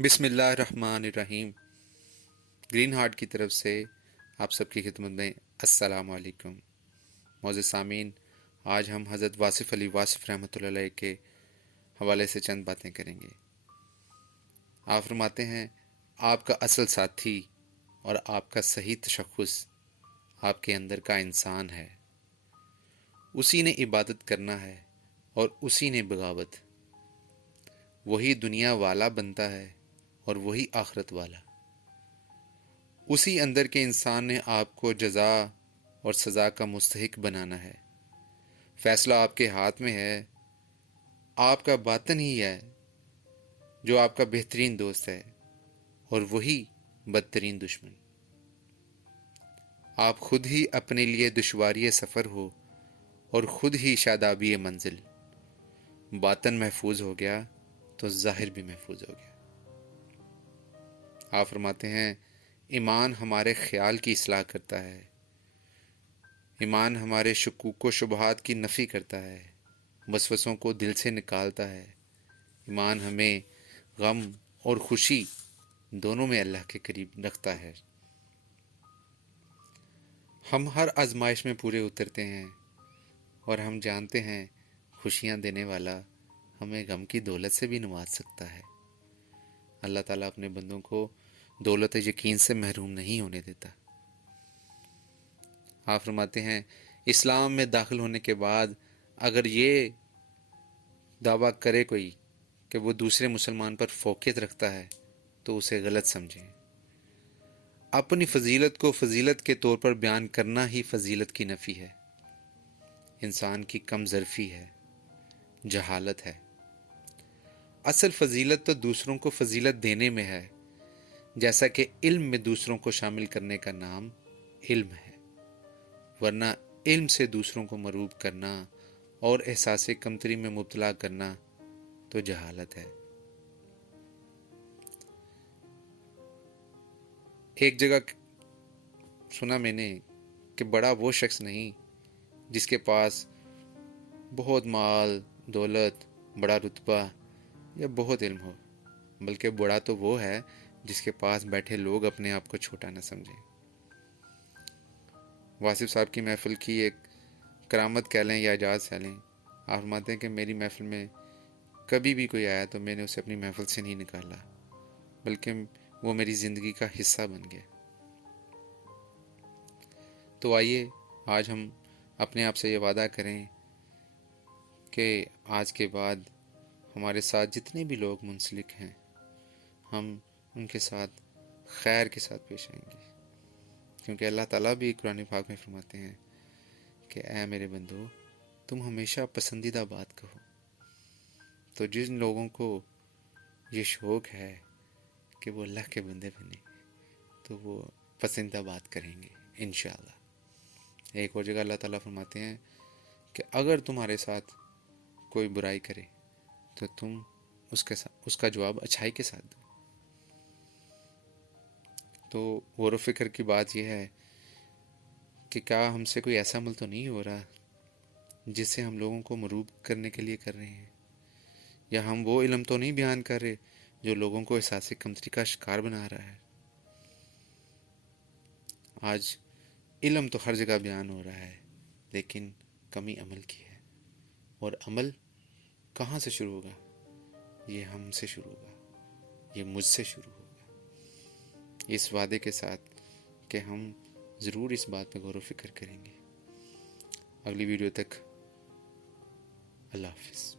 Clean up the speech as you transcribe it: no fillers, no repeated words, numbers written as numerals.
بسم اللہ الرحمن الرحیم۔ گرین ہارٹ کی طرف سے آپ سب کی خدمت میں السلام علیکم۔ معزز سامعین، آج ہم حضرت واصف علی واصف رحمۃ اللہ علیہ کے حوالے سے چند باتیں کریں گے۔ آپ فرماتے ہیں، آپ کا اصل ساتھی اور آپ کا صحیح تشخص آپ کے اندر کا انسان ہے۔ اسی نے عبادت کرنا ہے اور اسی نے بغاوت۔ وہی دنیا والا بنتا ہے اور وہی آخرت والا۔ اسی اندر کے انسان نے آپ کو جزا اور سزا کا مستحق بنانا ہے۔ فیصلہ آپ کے ہاتھ میں ہے۔ آپ کا باطن ہی ہے جو آپ کا بہترین دوست ہے اور وہی بدترین دشمن۔ آپ خود ہی اپنے لیے دشواری سفر ہو اور خود ہی شادابی منزل۔ باطن محفوظ ہو گیا تو ظاہر بھی محفوظ ہو گیا۔ آپ فرماتے ہیں، ایمان ہمارے خیال کی اصلاح کرتا ہے۔ ایمان ہمارے شکوک و شبہات کی نفی کرتا ہے، وسوسوں کو دل سے نکالتا ہے۔ ایمان ہمیں غم اور خوشی دونوں میں اللہ کے قریب رکھتا ہے۔ ہم ہر آزمائش میں پورے اترتے ہیں اور ہم جانتے ہیں خوشیاں دینے والا ہمیں غم کی دولت سے بھی نواز سکتا ہے۔ اللہ تعالیٰ اپنے بندوں کو دولت یقین سے محروم نہیں ہونے دیتا۔ آپ فرماتے ہیں، اسلام میں داخل ہونے کے بعد اگر یہ دعویٰ کرے کوئی کہ وہ دوسرے مسلمان پر فوقیت رکھتا ہے تو اسے غلط سمجھیں۔ اپنی فضیلت کو فضیلت کے طور پر بیان کرنا ہی فضیلت کی نفی ہے، انسان کی کم ظرفی ہے، جہالت ہے۔ اصل فضیلت تو دوسروں کو فضیلت دینے میں ہے، جیسا کہ علم میں دوسروں کو شامل کرنے کا نام علم ہے، ورنہ علم سے دوسروں کو مروب کرنا اور احساس کمتری میں مبتلا کرنا تو جہالت ہے۔ ایک جگہ سنا میں نے کہ بڑا وہ شخص نہیں جس کے پاس بہت مال، دولت، بڑا رتبہ یا بہت علم ہو، بلکہ بڑا تو وہ ہے جس کے پاس بیٹھے لوگ اپنے آپ کو چھوٹا نہ سمجھیں۔ واصف صاحب کی محفل کی ایک کرامت کہہ لیں یا اعجاز کہہ لیں، آپ فرماتے ہیں کہ میری محفل میں کبھی بھی کوئی آیا تو میں نے اسے اپنی محفل سے نہیں نکالا، بلکہ وہ میری زندگی کا حصہ بن گیا۔ تو آئیے آج ہم اپنے آپ سے یہ وعدہ کریں کہ آج کے بعد ہمارے ساتھ جتنے بھی لوگ منسلک ہیں، ہم ان کے ساتھ خیر کے ساتھ پیش آئیں گے، کیونکہ اللہ تعالیٰ بھی قرآن پاک میں فرماتے ہیں کہ اے میرے بندو، تم ہمیشہ پسندیدہ بات کہو۔ تو جن لوگوں کو یہ شوق ہے کہ وہ اللہ کے بندے بنیں تو وہ پسندیدہ بات کریں گے انشاءاللہ۔ ایک اور جگہ اللہ تعالیٰ فرماتے ہیں کہ اگر تمہارے ساتھ کوئی برائی کرے تو تم اس کا جواب اچھائی کے ساتھ دو۔ تو غور و فکر کی بات یہ ہے کہ کیا ہم سے کوئی ایسا عمل تو نہیں ہو رہا جس سے ہم لوگوں کو مروب کرنے کے لیے کر رہے ہیں، یا ہم وہ علم تو نہیں بیان کر رہے جو لوگوں کو احساس کمتری کا شکار بنا رہا ہے۔ آج علم تو ہر جگہ بیان ہو رہا ہے، لیکن کمی عمل کی ہے، اور عمل کہاں سے شروع ہوگا؟ یہ ہم سے شروع ہوگا، یہ مجھ سے شروع ہوگا، اس وعدے کے ساتھ کہ ہم ضرور اس بات پہ غور و فکر کریں گے۔ اگلی ویڈیو تک اللہ حافظ۔